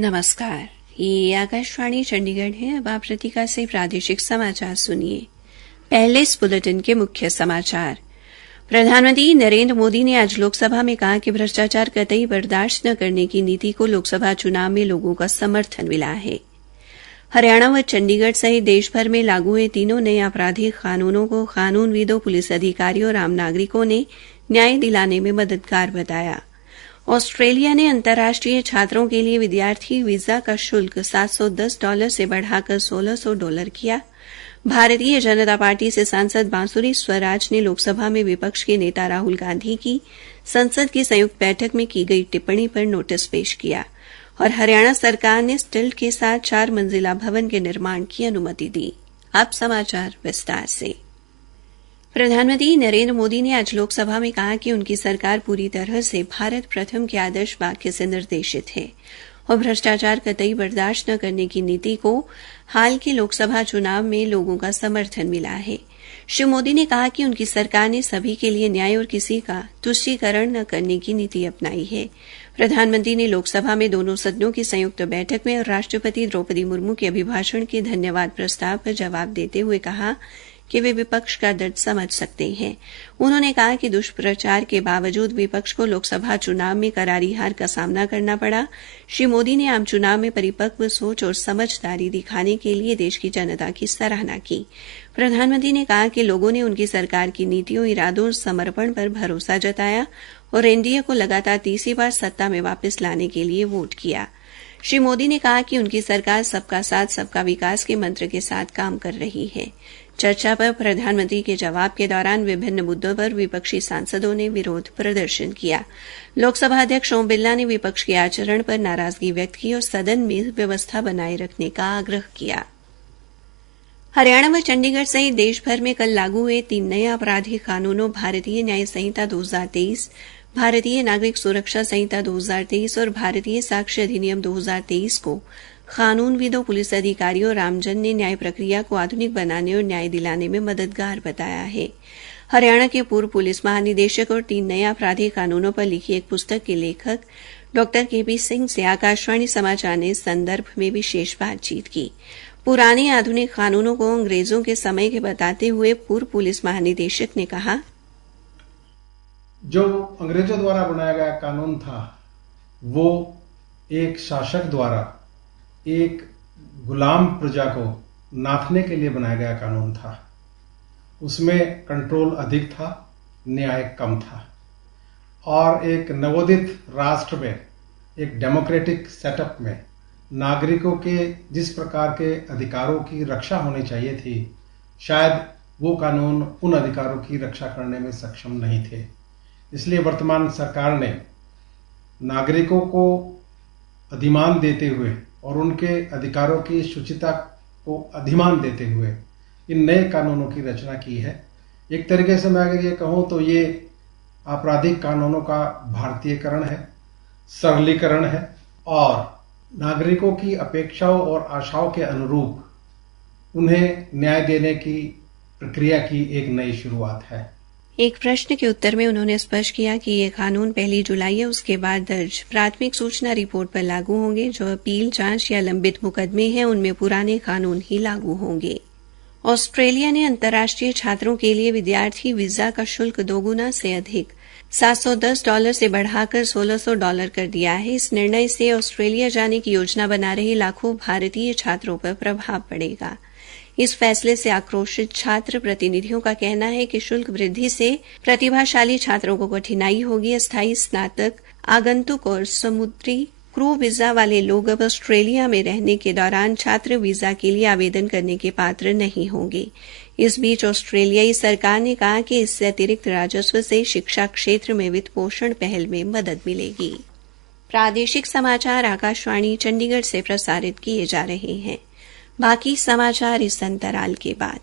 नमस्कार, ये आकाशवाणी चंडीगढ़ है। अब आप रतिका से प्रादेशिक समाचार सुनिए। पहले इस बुलेटिन के मुख्य समाचार। प्रधानमंत्री नरेंद्र मोदी ने आज लोकसभा में कहा कि भ्रष्टाचार कतई बर्दाश्त न करने की नीति को लोकसभा चुनाव में लोगों का समर्थन मिला है। हरियाणा व चंडीगढ़ सहित देशभर में लागू हुए तीनों नए आपराधिक कानूनों को कानूनविदों, पुलिस अधिकारियों और आम नागरिकों ने न्याय दिलाने में मददगार बताया। ऑस्ट्रेलिया ने अंतर्राष्ट्रीय छात्रों के लिए विद्यार्थी वीजा का शुल्क $710 से बढ़ाकर $1600 किया। भारतीय जनता पार्टी से सांसद बांसुरी स्वराज ने लोकसभा में विपक्ष के नेता राहुल गांधी की संसद की संयुक्त बैठक में की गई टिप्पणी पर नोटिस पेश किया। और हरियाणा सरकार ने स्टिल्ट के साथ 4 मंजिला भवन के निर्माण की अनुमति दी। अब समाचार विस्तार से। प्रधानमंत्री नरेंद्र मोदी ने आज लोकसभा में कहा कि उनकी सरकार पूरी तरह से भारत प्रथम के आदर्श वाक्य से निर्देशित है और भ्रष्टाचार कतई बर्दाश्त न करने की नीति को हाल के लोकसभा चुनाव में लोगों का समर्थन मिला है। श्री मोदी ने कहा कि उनकी सरकार ने सभी के लिए न्याय और किसी का तुष्टीकरण न करने की नीति अपनाई है। प्रधानमंत्री ने लोकसभा में दोनों सदनों की संयुक्त बैठक में राष्ट्रपति द्रौपदी मुर्मू के अभिभाषण के धन्यवाद प्रस्ताव पर जवाब देते हुए कहा कि वे विपक्ष का दर्द समझ सकते हैं। उन्होंने कहा कि दुष्प्रचार के बावजूद विपक्ष को लोकसभा चुनाव में करारी हार का सामना करना पड़ा। श्री मोदी ने आम चुनाव में परिपक्व सोच और समझदारी दिखाने के लिए देश की जनता की सराहना की। प्रधानमंत्री ने कहा कि लोगों ने उनकी सरकार की नीतियों, इरादों और समर्पण पर भरोसा जताया और एनडीए को लगातार तीसरी बार सत्ता में वापस लाने के लिए वोट किया। श्री मोदी ने कहा कि उनकी सरकार सबका साथ सबका विकास के मंत्र के साथ काम कर रही है। चर्चा पर प्रधानमंत्री के जवाब के दौरान विभिन्न मुद्दों पर विपक्षी सांसदों ने विरोध प्रदर्शन किया। लोकसभा अध्यक्ष ओम बिरला ने विपक्ष के आचरण पर नाराजगी व्यक्त की और सदन में व्यवस्था बनाए रखने का आग्रह किया। हरियाणा व चंडीगढ़ सहित देशभर में कल लागू हुए 3 नए आपराधिक कानूनों भारतीय न्याय संहिता 2023, भारतीय नागरिक सुरक्षा संहिता 2023 और भारतीय साक्ष्य अधिनियम 2023 को कानूनविदों, पुलिस अधिकारियों और आमजन ने न्याय प्रक्रिया को आधुनिक बनाने और न्याय दिलाने में मददगार बताया है। हरियाणा के पूर्व पुलिस महानिदेशक और 3 नए आपराधिक कानूनों पर लिखी एक पुस्तक के लेखक डॉ केपी सिंह से आकाशवाणी समाचार ने इस संदर्भ में विशेष बातचीत की। पुराने आधुनिक कानूनों को अंग्रेजों के समय के बताते हुए पूर्व पुलिस महानिदेशक ने कहा, जो अंग्रेजों द्वारा बनाया गया कानून था वो एक शासक द्वारा एक गुलाम प्रजा को नाथने के लिए बनाया गया कानून था। उसमें कंट्रोल अधिक था, न्याय कम था। और एक नवोदित राष्ट्र में, एक डेमोक्रेटिक सेटअप में नागरिकों के जिस प्रकार के अधिकारों की रक्षा होनी चाहिए थी, शायद वो कानून उन अधिकारों की रक्षा करने में सक्षम नहीं थे। इसलिए वर्तमान सरकार ने नागरिकों को अधिमान देते हुए और उनके अधिकारों की शुचिता को अधिमान देते हुए इन नए कानूनों की रचना की है। एक तरीके से मैं अगर ये कहूँ तो ये आपराधिक कानूनों का भारतीयकरण है, सरलीकरण है और नागरिकों की अपेक्षाओं और आशाओं के अनुरूप उन्हें न्याय देने की प्रक्रिया की एक नई शुरुआत है। एक प्रश्न के उत्तर में उन्होंने स्पष्ट किया कि ये कानून 1 जुलाई है, उसके बाद दर्ज प्राथमिक सूचना रिपोर्ट पर लागू होंगे। जो अपील, जांच या लंबित मुकदमे हैं उनमें पुराने कानून ही लागू होंगे। ऑस्ट्रेलिया ने अंतर्राष्ट्रीय छात्रों के लिए विद्यार्थी वीजा का शुल्क 2 गुना से अधिक $710 से बढ़ाकर $1600 कर दिया है। इस निर्णय से ऑस्ट्रेलिया जाने की योजना बना रहे लाखों भारतीय छात्रों पर प्रभाव पड़ेगा। इस फैसले से आक्रोशित छात्र प्रतिनिधियों का कहना है कि शुल्क वृद्धि से प्रतिभाशाली छात्रों को कठिनाई होगी। अस्थायी स्नातक, आगंतुक और समुद्री क्रू वीजा वाले लोग अब ऑस्ट्रेलिया में रहने के दौरान छात्र वीजा के लिए आवेदन करने के पात्र नहीं होंगे। इस बीच ऑस्ट्रेलियाई सरकार ने कहा कि इससे अतिरिक्त राजस्व से शिक्षा क्षेत्र में वित्त पोषण पहल में मदद मिलेगी। प्रादेशिक समाचार आकाशवाणी चंडीगढ़ से प्रसारित किए जा रहे हैं। बाकी समाचार इस अंतराल के बाद।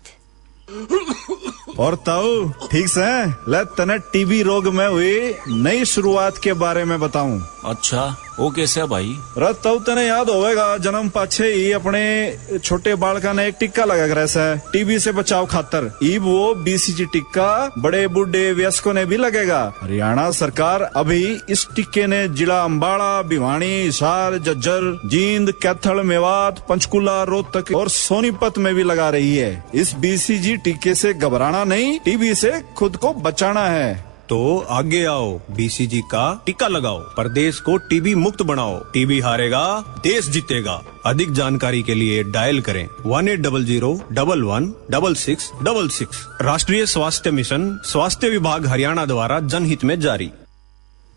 और ताऊ ठीक से ले तने टीबी रोग में हुई नई शुरुआत के बारे में बताऊं। अच्छा, वो कैसे है भाई? रत तब तने याद होवेगा, जन्म पाछे ही अपने छोटे बालका ने एक टिक्का लगा कर ऐसा है टीबी से बचाव खातर। ईब वो बीसीजी टिक्का बड़े बूढ़े वयस्कों ने भी लगेगा। हरियाणा सरकार अभी इस टिक्के ने जिला अम्बाड़ा, भिवानी, हिसार, झज्जर, जींद, कैथल, मेवात, पंचकुला, रोहतक और सोनीपत में भी लगा रही है। इस बीसीजी टिक्के से घबराना नहीं, टीबी से खुद को बचाना है। तो आगे आओ, बीसीजी का टिक्का लगाओ, प्रदेश को टीबी मुक्त बनाओ। टीबी हारेगा, देश जीतेगा। अधिक जानकारी के लिए डायल करें 1800-11-11-6666। राष्ट्रीय स्वास्थ्य मिशन, स्वास्थ्य विभाग हरियाणा द्वारा जनहित में जारी।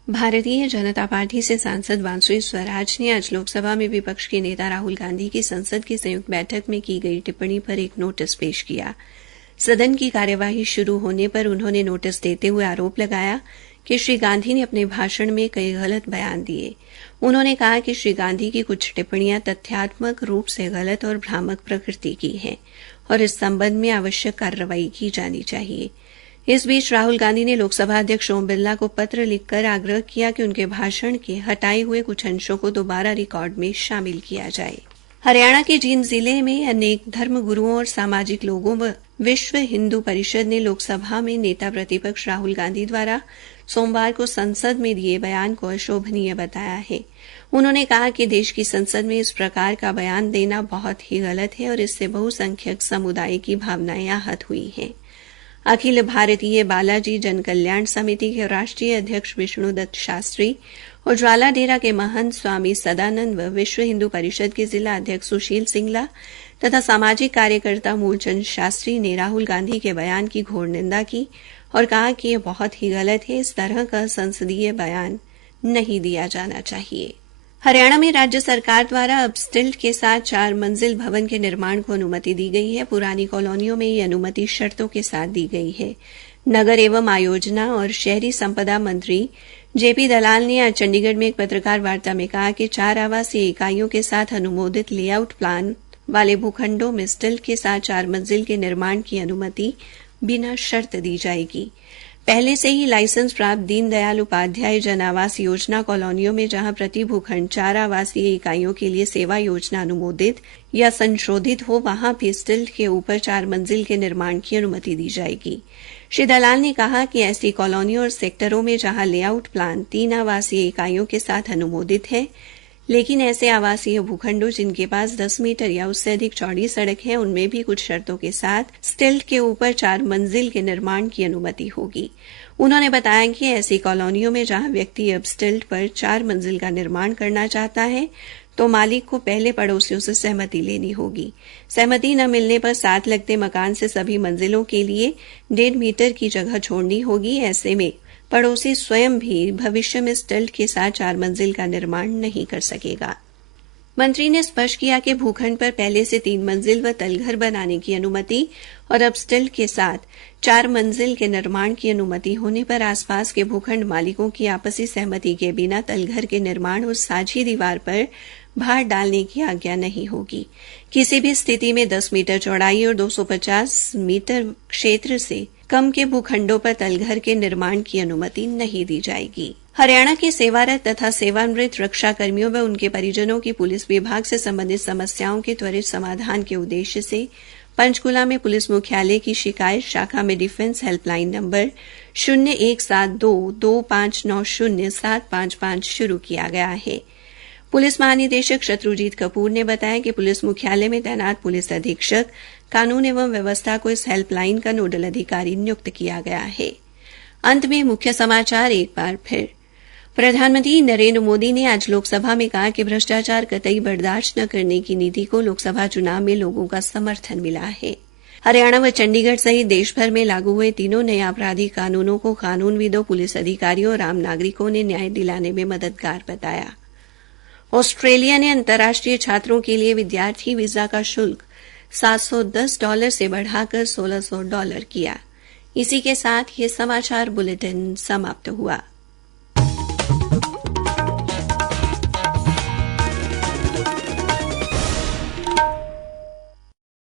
भारतीय जनता पार्टी से सांसद बांसुरी स्वराज ने आज लोकसभा में विपक्ष के नेता राहुल गांधी की संसद की संयुक्त बैठक में की गई टिप्पणी पर एक नोटिस पेश किया। सदन की कार्यवाही शुरू होने पर उन्होंने नोटिस देते हुए आरोप लगाया कि श्री गांधी ने अपने भाषण में कई गलत बयान दिए। उन्होंने कहा कि श्री गांधी की कुछ टिप्पणियां तथ्यात्मक रूप से गलत और भ्रामक प्रकृति की हैं और इस संबंध में आवश्यक कार्रवाई की जानी चाहिए। इस बीच राहुल गांधी ने लोकसभा अध्यक्ष ओम बिरला को पत्र लिखकर आग्रह किया कि उनके भाषण के हटाए हुए कुछ अंशों को दोबारा रिकॉर्ड में शामिल किया जाए। हरियाणा के जींद जिले में अनेक धर्मगुरुओं और सामाजिक लोगों व विश्व हिंदू परिषद ने लोकसभा में नेता प्रतिपक्ष राहुल गांधी द्वारा सोमवार को संसद में दिए बयान को अशोभनीय बताया है। उन्होंने कहा कि देश की संसद में इस प्रकार का बयान देना बहुत ही गलत है और इससे बहुसंख्यक समुदाय की भावनाएं आहत हुई हैं। अखिल भारतीय बालाजी जन कल्याण समिति के राष्ट्रीय अध्यक्ष विष्णुदत्त शास्त्री और ज्वाला डेरा के महंत स्वामी सदानंद व विश्व हिंदू परिषद के जिला अध्यक्ष सुशील सिंगला तथा सामाजिक कार्यकर्ता मूलचंद शास्त्री ने राहुल गांधी के बयान की घोर निंदा की और कहा कि यह बहुत ही गलत है, इस तरह का संसदीय बयान नहीं दिया जाना चाहिए। हरियाणा में राज्य सरकार द्वारा अब स्टिल्ट के साथ 4 मंजिल भवन के निर्माण को अनुमति दी गई है। पुरानी कॉलोनियों में ये अनुमति शर्तों के साथ दी गई है। नगर एवं आयोजना और शहरी संपदा मंत्री जेपी दलाल ने आज चंडीगढ़ में एक पत्रकार वार्ता में कहा कि 4 आवासीय इकाइयों के साथ अनुमोदित लेआउट प्लान वाले भूखंडों में स्टिल्ट के साथ 4 मंजिल के निर्माण की अनुमति बिना शर्त दी जाएगी। पहले से ही लाइसेंस प्राप्त दीनदयाल उपाध्याय जन आवास योजना कॉलोनियों में जहां प्रति भूखंड 4 आवासीय इकाइयों के लिए सेवा योजना अनुमोदित या संशोधित हो, वहां भी स्टिल्ट के ऊपर 4 मंजिल के निर्माण की अनुमति दी जाएगी। श्री दलाल ने कहा कि ऐसी कॉलोनियों और सेक्टरों में जहां लेआउट प्लान 3 आवासीय इकाइयों के साथ अनुमोदित है, लेकिन ऐसे आवासीय भूखंडों जिनके पास 10 मीटर या उससे अधिक चौड़ी सड़क है, उनमें भी कुछ शर्तों के साथ स्टिल्ट के ऊपर 4 मंजिल के निर्माण की अनुमति होगी। उन्होंने बताया कि ऐसी कॉलोनियों में जहां व्यक्ति अब स्टिल्ट पर 4 मंजिल का निर्माण करना चाहता है, तो मालिक को पहले पड़ोसियों से सहमति लेनी होगी। सहमति न मिलने पर साथ लगते मकान से सभी मंजिलों के लिए 1.5 मीटर की जगह छोड़नी होगी। ऐसे में पड़ोसी स्वयं भी भविष्य में स्टिल्ट के साथ 4 मंजिल का निर्माण नहीं कर सकेगा। मंत्री ने स्पष्ट किया कि भूखंड पर पहले से 3 मंजिल व तलघर बनाने की अनुमति और अब स्टिल्ट के साथ 4 मंजिल के निर्माण की अनुमति होने पर आसपास के भूखंड मालिकों की आपसी सहमति के बिना तलघर के निर्माण और साझी दीवार पर भार डालने की आज्ञा नहीं होगी। किसी भी स्थिति में 10 मीटर चौड़ाई और 250 मीटर क्षेत्र से कम के भूखंडों पर तलघर के निर्माण की अनुमति नहीं दी जाएगी। हरियाणा के सेवारत तथा सेवानिवृत्त रक्षा कर्मियों व उनके परिजनों की पुलिस विभाग से संबंधित समस्याओं के त्वरित समाधान के उद्देश्य से पंचकुला में पुलिस मुख्यालय की शिकायत शाखा में डिफेंस हेल्पलाइन नंबर 017225900755 शुरू किया गया है। पुलिस महानिदेशक शत्रुजीत कपूर ने बताया कि पुलिस मुख्यालय में तैनात पुलिस अधीक्षक कानून एवं व्यवस्था को इस हेल्पलाइन का नोडल अधिकारी नियुक्त किया गया है। अंत में मुख्य समाचार एक बार फिर। प्रधानमंत्री नरेंद्र मोदी ने आज लोकसभा में कहा कि भ्रष्टाचार कतई बर्दाश्त न करने की नीति को लोकसभा चुनाव में लोगों का समर्थन मिला है। हरियाणा व चंडीगढ़ सहित देशभर में लागू हुए तीनों नए आपराधिक कानूनों को कानूनविदों, पुलिस अधिकारियों और आम नागरिकों ने न्याय दिलाने में मददगार बताया। ऑस्ट्रेलिया ने अंतर्राष्ट्रीय छात्रों के लिए विद्यार्थी वीजा का शुल्क $710 से बढ़ाकर $1600 किया। इसी के साथ ये समाचार बुलेटिन समाप्त हुआ।